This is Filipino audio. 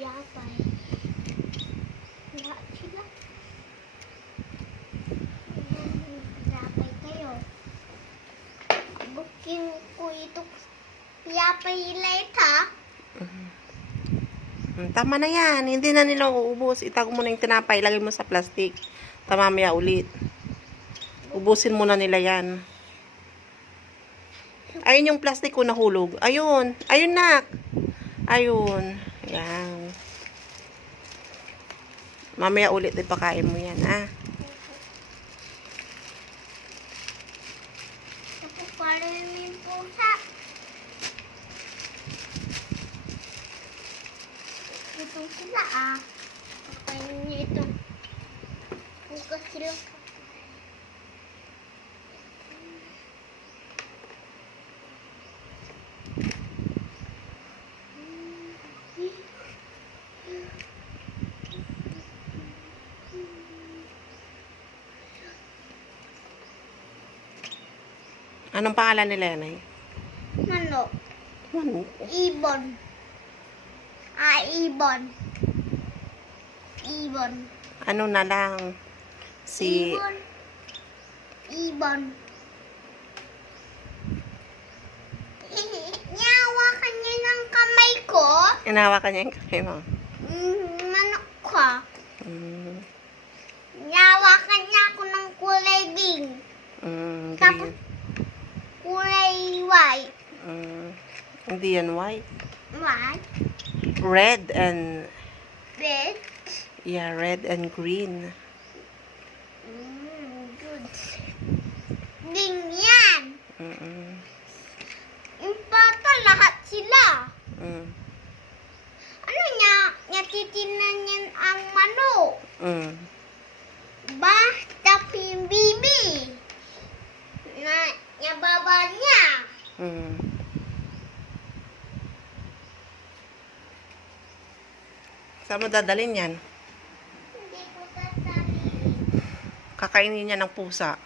Yapay. Lahat sila. Yapay kayo. Booking ko ito. Yapay light ha. Tama na yan. Hindi na nila uubos. Itago mo na yung tinapay. Lagay mo sa plastic. Mamaya ulit. Ubusin muna nila yan. Ayun yung plastic ko nahulog. Ayun. Ayun nak. Ayun. Yan. Mamaya ulit ipakain mo yan, ha? Napuparin mo yung pusa. Ito sila Kakain niyo ito. Bukas sila. Anong pangalan nila yan, ay? Manok. Manok? Ibon. Ibon. Ibon. Ano na lang? Si... Ibon. Ibon. Niyawakan niya ng kamay ko. Inawakan niya yung kamay mo? Manok ko. Niyawakan niya ako ng kulay green. Tapos Green. kulay white. Hindi yan white. White. Red and... Red. Yeah, red and green. Good. Green yan. Yung bata, lahat sila. Ano niya? Titinan niyan ang manok. Basta yung bibi. Baba niya. Saan mo dadalhin yan? Hindi ko sasabihin. Kakainin niya ng pusa.